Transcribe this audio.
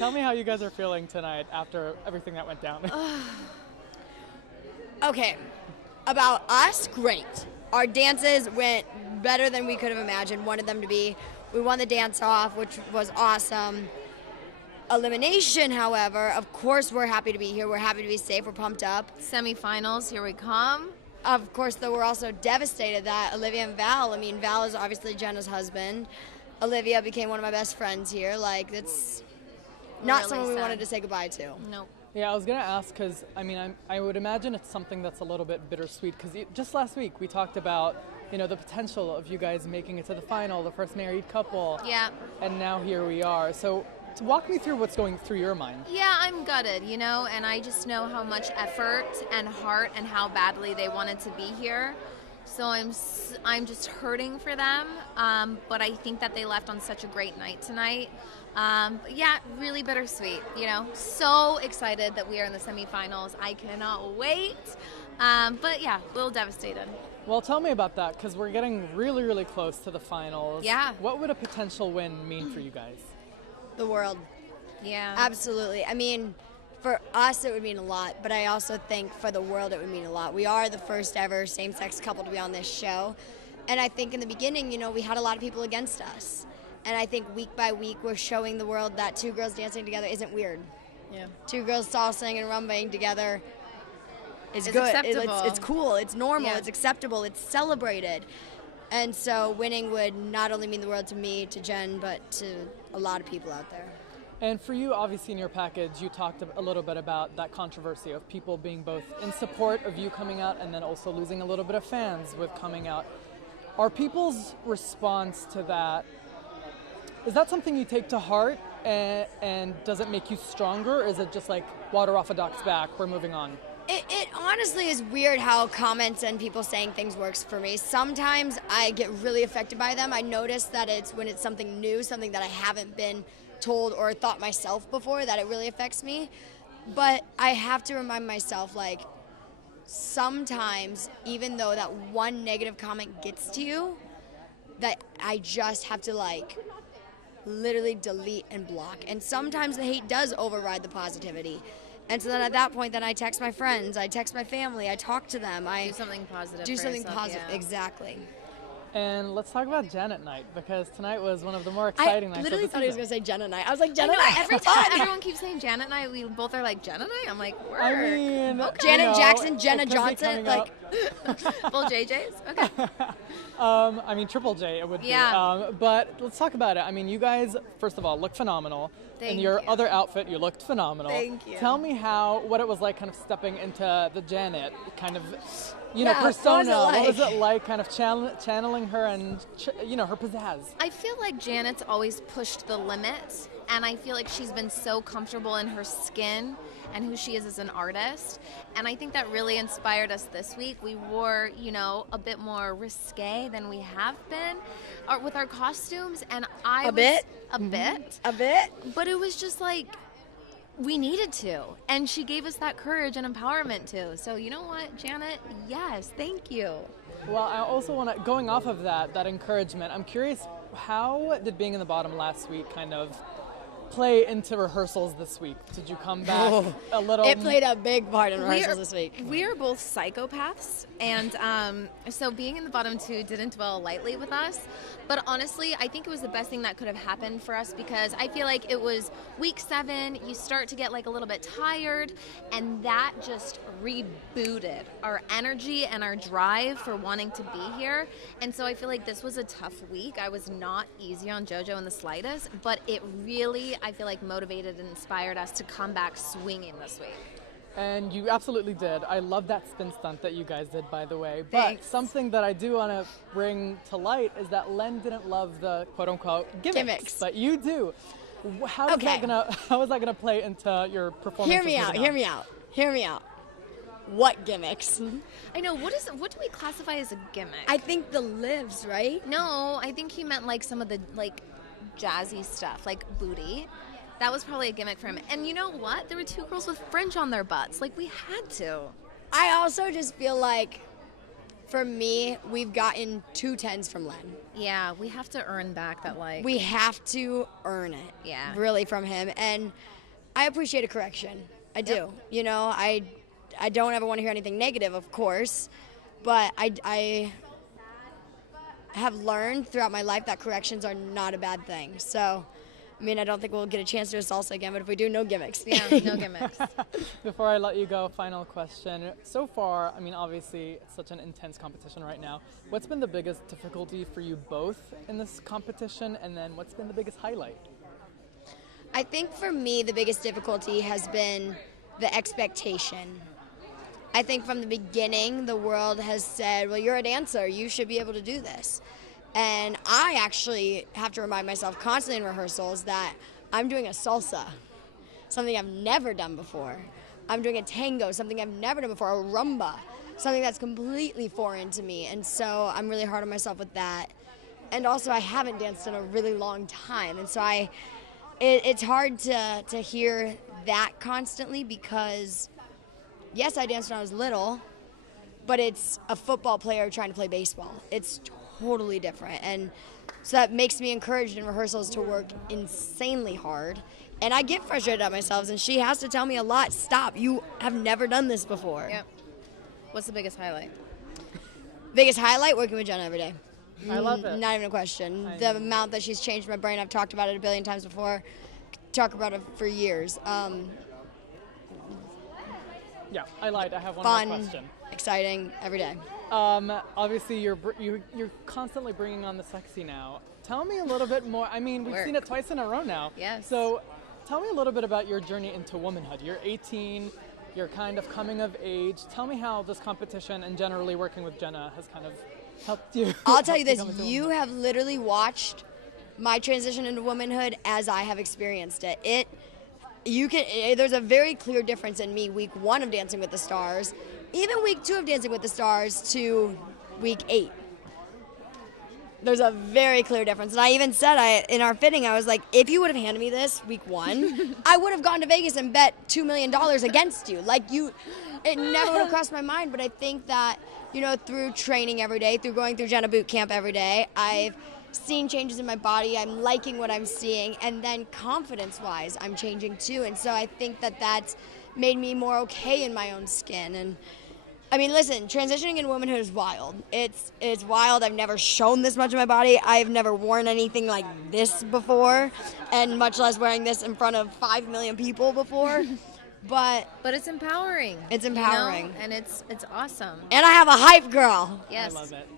Tell me how you guys are feeling tonight after everything that went down. Okay, about us, great. Our dances went better than we could have imagined, wanted them to be. We won the dance off, which was awesome. Elimination, however, of course we're happy to be here. We're happy to be safe. We're pumped up. Semifinals, here we come. Of course, though, we're also devastated that Olivia and Val, Val is obviously Jenna's husband. Olivia became one of my best friends here. Like, it's not Really someone we sad. wanted to say goodbye to. Nope. Yeah, I was going to ask because, I would imagine it's something that's a little bit bittersweet because just last week we talked about, the potential of you guys making it to the final, the first married couple. Yeah. And now here we are. So walk me through what's going through your mind. Yeah, I'm gutted, and I just know how much effort and heart and how badly they wanted to be here. So I'm just hurting for them, but I think that they left on such a great night tonight. But yeah, really bittersweet, So excited that we are in the semifinals. I cannot wait. But yeah, a little devastated. Well, tell me about that because we're getting really, really close to the finals. Yeah. What would a potential win mean for you guys? The world. Yeah. Absolutely. For us, it would mean a lot, but I also think for the world, it would mean a lot. We are the first ever same-sex couple to be on this show. And I think in the beginning, we had a lot of people against us. And I think week by week, we're showing the world that two girls dancing together isn't weird. Yeah. Two girls salsaing and rumbling together is It's good. acceptable. It's cool. It's normal. Yeah. It's acceptable. It's celebrated. And so winning would not only mean the world to me, to Jen, but to a lot of people out there. And for you, obviously in your package, you talked a little bit about that controversy of people being both in support of you coming out and then also losing a little bit of fans with coming out. Are people's response to that, is that something you take to heart and does it make you stronger? Or is it just like water off a duck's back, we're moving on? It honestly is weird how comments and people saying things works for me. Sometimes I get really affected by them. I notice that it's when it's something new, something that I haven't been told or thought myself before, that it really affects me. But I have to remind myself, sometimes, even though that one negative comment gets to you, that I just have to, literally delete and block. And sometimes the hate does override the positivity. And so then at that point, then I text my friends, I text my family, I talk to them. I do something positive. Do for something yourself, positive, yeah. Exactly. And let's talk about Janet night because tonight was one of the more exciting nights. I literally of the thought he was season. going to say Jenna night. I was like, Jenna I know, night. every time everyone keeps saying Janet night, we both are like, Jenna night? I'm like, word. Okay. Janet Jackson, Jenna it could be Johnson, coming up. Full JJs? Okay. Triple J it would Yeah. be. But let's talk about it. You guys, first of all, look phenomenal. Thank In your you. other outfit, you looked phenomenal. Thank you. Tell me what it was like kind of stepping into the Janet kind of, Yeah, persona. what was it like? kind of channeling her and, her pizzazz? I feel like Janet's always pushed the limit, and I feel like she's been so comfortable in her skin and who she is as an artist. And I think that really inspired us this week. We wore, a bit more risque than we have been with our costumes. And A bit? But it was just like, we needed to. And she gave us that courage and empowerment too. So you know what, Janet? Yes, thank you. Well, I also want to, going off of that encouragement, I'm curious, how did being in the bottom last week kind of play into rehearsals this week? Did you come back a little? It played a big part in rehearsals this week. We are both psychopaths, and so being in the bottom two didn't dwell lightly with us. But honestly, I think it was the best thing that could have happened for us because I feel like it was week 7. You start to get a little bit tired, and that just rebooted our energy and our drive for wanting to be here. And so I feel like this was a tough week. I was not easy on JoJo in the slightest, but it really, I feel like, motivated and inspired us to come back swinging this week. And you absolutely did. I love that spin stunt that you guys did, by the way. Thanks. But something that I do want to bring to light is that Len didn't love the quote-unquote gimmicks. But you do. How is that gonna play into your performance? Hear me out. What gimmicks? I know. What do we classify as a gimmick? I think the lives, right? No, I think he meant some of the jazzy stuff, like booty. That was probably a gimmick for him. And you know what? There were 2 girls with French on their butts. We had to. I also just feel like For me, we've gotten 2 10s from Len. Yeah, we have to earn back that like. We have to earn it. Yeah. Really from him. And I appreciate a correction. I do. Yep. You know, I don't ever want to hear anything negative, of course. But I have learned throughout my life that corrections are not a bad thing. So, I mean, I don't think we'll get a chance to do a salsa again, but if we do, no gimmicks. Yeah, no gimmicks. Before I let you go, final question. So far, I mean, obviously, it's such an intense competition right now. What's been the biggest difficulty for you both in this competition, and then what's been the biggest highlight? I think for me, the biggest difficulty has been the expectation. I think from the beginning, the world has said, well, you're a dancer. You should be able to do this. And I actually have to remind myself constantly in rehearsals that I'm doing a salsa, something I've never done before. I'm doing a tango, something I've never done before, a rumba, something that's completely foreign to me. And so I'm really hard on myself with that. And also I haven't danced in a really long time. And so it's hard to hear that constantly because, yes, I danced when I was little, but it's a football player trying to play baseball. It's totally different. And so that makes me encouraged in rehearsals to work insanely hard. And I get frustrated at myself, and she has to tell me a lot, stop, you have never done this before. Yep. What's the biggest highlight? Biggest highlight, working with Jenna every day. I love it. Not even a question. The amount that she's changed my brain, I've talked about it a billion times before. Talk about it for years. Yeah, I lied. I have one Fun, more question. exciting, every day. Obviously, you're constantly bringing on the sexy now. Tell me a little bit more. I mean, we've seen it twice in a row now. Yes. So tell me a little bit about your journey into womanhood. You're 18. You're kind of coming of age. Tell me how this competition and generally working with Jenna has kind of helped you. I'll tell you this. become into You womanhood. have literally watched my transition into womanhood as I have experienced it. There's a very clear difference in me week 1 of Dancing with the Stars, even week 2 of Dancing with the Stars to week 8. There's a very clear difference. And I even said in our fitting, I was like, if you would have handed me this week 1, I would have gone to Vegas and bet $2 million against you. It never would have crossed my mind. But I think that, through training every day, through going through Jenna boot camp every day, I've seen changes in my body. I'm liking what I'm seeing. And then confidence-wise, I'm changing too. And so I think that that's made me more okay in my own skin. And I mean, listen, transitioning in womanhood is wild. It's wild. I've never shown this much of my body. I've never worn anything like this before, and much less wearing this in front of 5 million people before. But it's empowering. It's empowering. And it's awesome. And I have a hype girl. Yes. I love it.